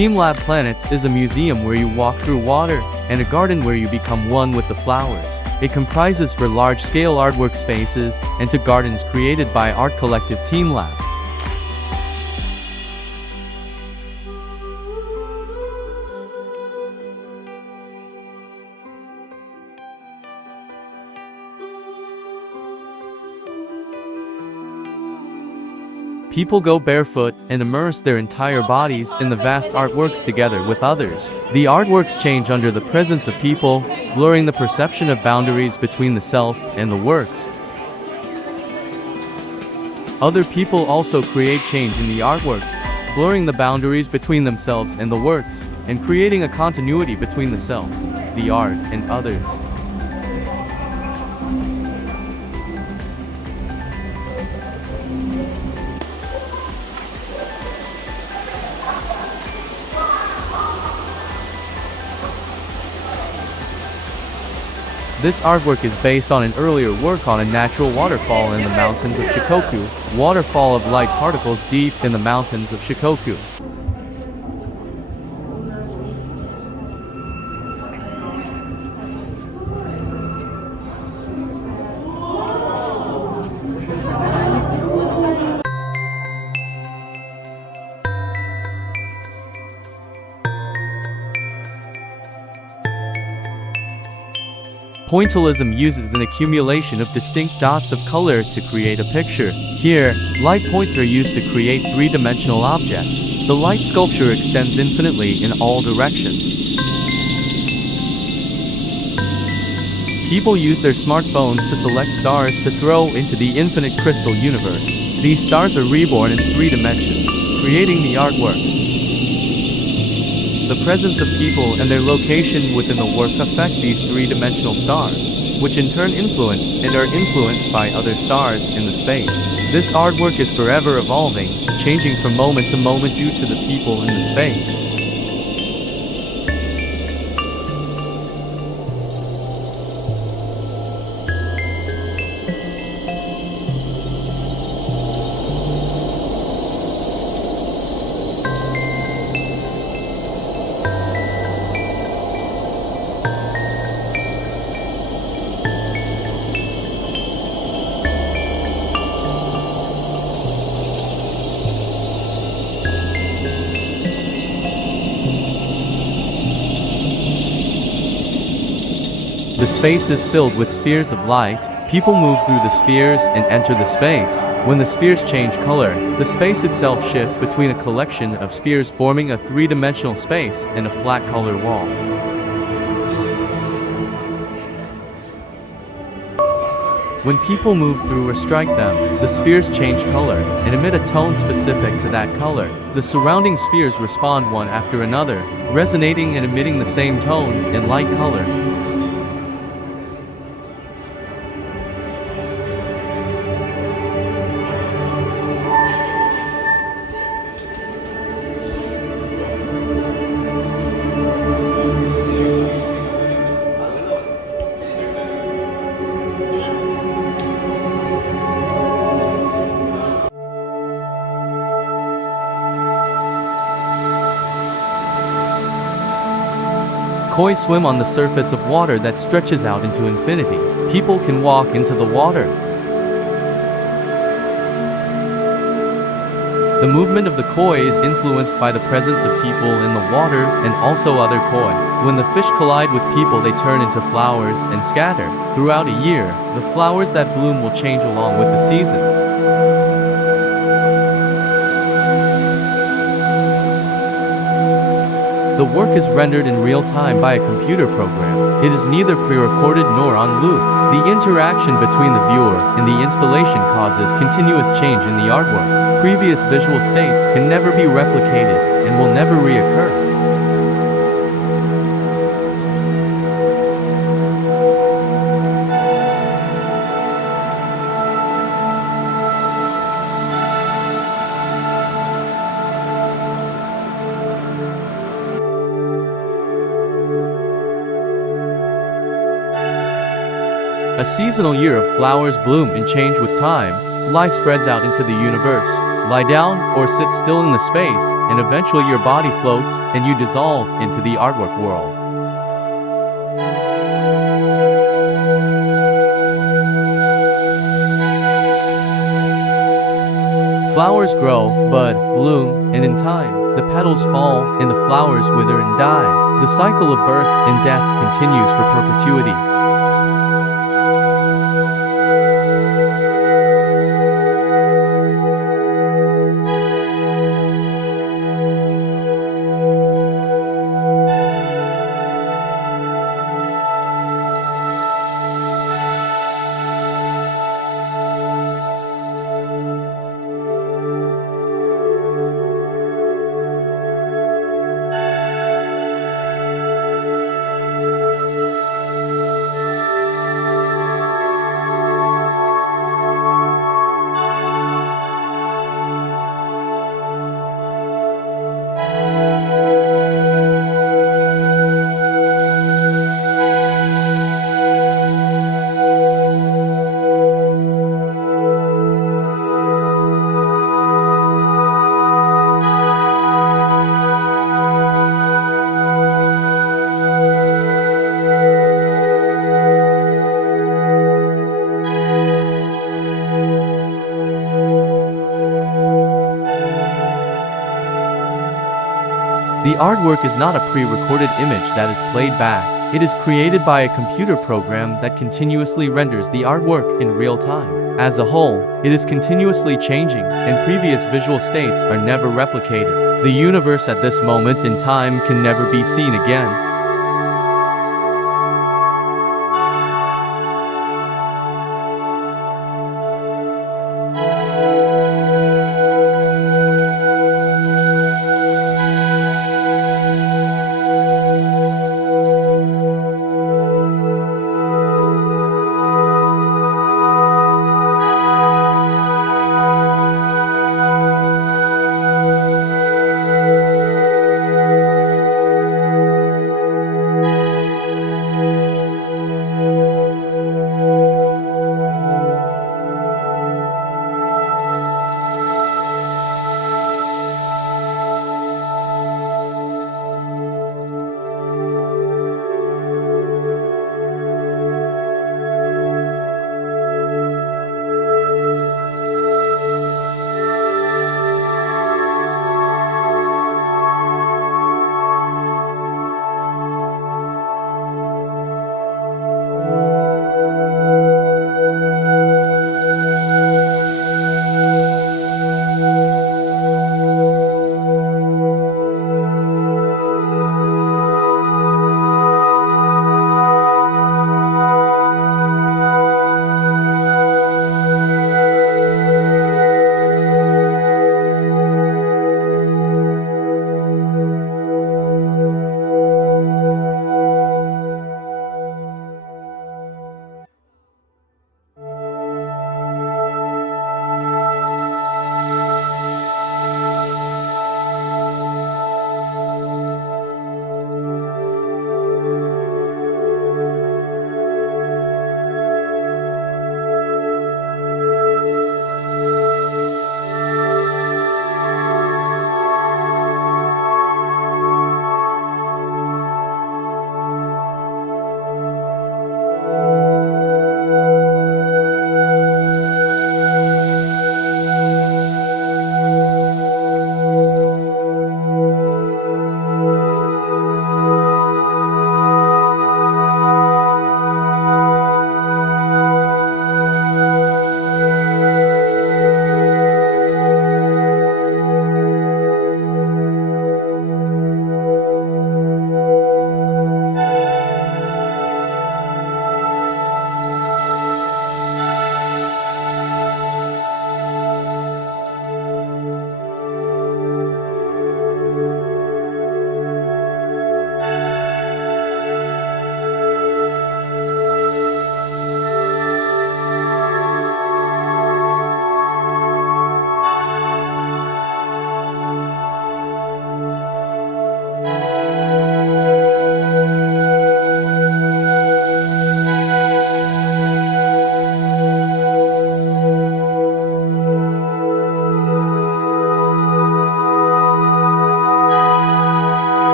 TeamLab Planets is a museum where you walk through water, and a garden where you become one with the flowers. It comprises for large-scale artwork spaces, and to gardens created by art collective TeamLab. People go barefoot and immerse their entire bodies in the vast artworks together with others. The artworks change under the presence of people, blurring the perception of boundaries between the self and the works. Other people also create change in the artworks, blurring the boundaries between themselves and the works, and creating a continuity between the self, the art, and others. This artwork is based on an earlier work on a natural waterfall in the mountains of Shikoku, waterfall of light particles deep in the mountains of Shikoku. Pointillism uses an accumulation of distinct dots of color to create a picture. Here, light points are used to create three-dimensional objects. The light sculpture extends infinitely in all directions. People use their smartphones to select stars to throw into the infinite crystal universe. These stars are reborn in 3 dimensions, creating the artwork. The presence of people and their location within the work affect these 3-dimensional stars, which in turn influence and are influenced by other stars in the space. This artwork is forever evolving, changing from moment to moment due to the people in the space. The space is filled with spheres of light. People move through the spheres and enter the space. When the spheres change color, the space itself shifts between a collection of spheres forming a 3-dimensional space and a flat color wall. When people move through or strike them, the spheres change color and emit a tone specific to that color. The surrounding spheres respond one after another, resonating and emitting the same tone and light color. Koi swim on the surface of water that stretches out into infinity. People can walk into the water. The movement of the koi is influenced by the presence of people in the water and also other koi. When the fish collide with people, they turn into flowers and scatter. Throughout a year, the flowers that bloom will change along with the seasons. The work is rendered in real time by a computer program. It is neither pre-recorded nor on loop. The interaction between the viewer and the installation causes continuous change in the artwork. Previous visual states can never be replicated and will never reoccur. A seasonal year of flowers bloom and change with time. Life spreads out into the universe. Lie down or sit still in the space, and eventually your body floats and you dissolve into the artwork world. Flowers grow, bud, bloom, and in time, the petals fall and the flowers wither and die. The cycle of birth and death continues for perpetuity. The artwork is not a pre-recorded image that is played back. It is created by a computer program that continuously renders the artwork in real time. As a whole, it is continuously changing, and previous visual states are never replicated. The universe at this moment in time can never be seen again.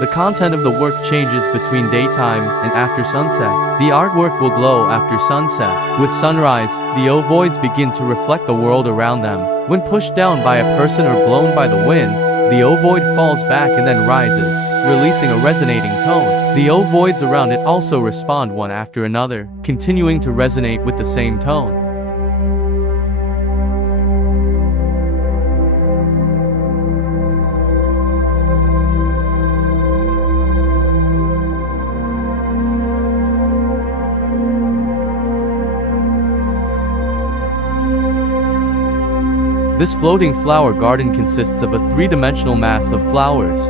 The content of the work changes between daytime and after sunset. The artwork will glow after sunset. With sunrise, the ovoids begin to reflect the world around them. When pushed down by a person or blown by the wind, the ovoid falls back and then rises, releasing a resonating tone. The ovoids around it also respond one after another, continuing to resonate with the same tone. This floating flower garden consists of a three-dimensional mass of flowers.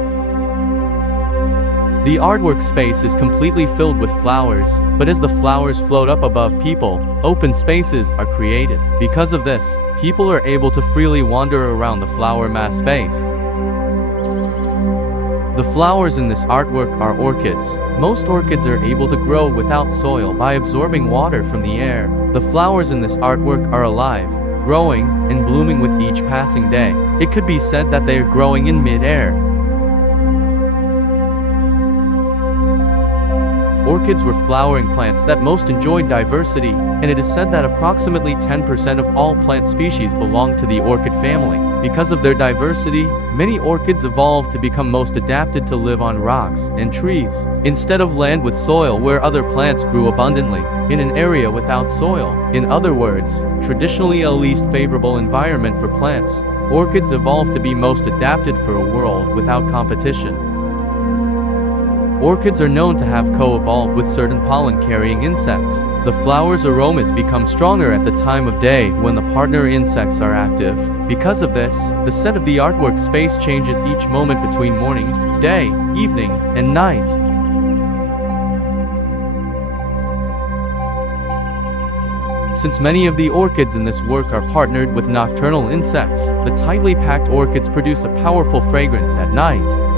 The artwork space is completely filled with flowers, but as the flowers float up above people, open spaces are created. Because of this, people are able to freely wander around the flower mass space. The flowers in this artwork are orchids. Most orchids are able to grow without soil by absorbing water from the air. The flowers in this artwork are alive, growing and blooming with each passing day. It could be said that they are growing in mid-air. Orchids were flowering plants that most enjoyed diversity, and it is said that approximately 10% of all plant species belong to the orchid family. Because of their diversity, many orchids evolved to become most adapted to live on rocks and trees, instead of land with soil where other plants grew abundantly, in an area without soil. In other words, traditionally a least favorable environment for plants, orchids evolved to be most adapted for a world without competition. Orchids are known to have co-evolved with certain pollen-carrying insects. The flower's aromas become stronger at the time of day when the partner insects are active. Because of this, the set of the artwork space changes each moment between morning, day, evening, and night. Since many of the orchids in this work are partnered with nocturnal insects, the tightly packed orchids produce a powerful fragrance at night.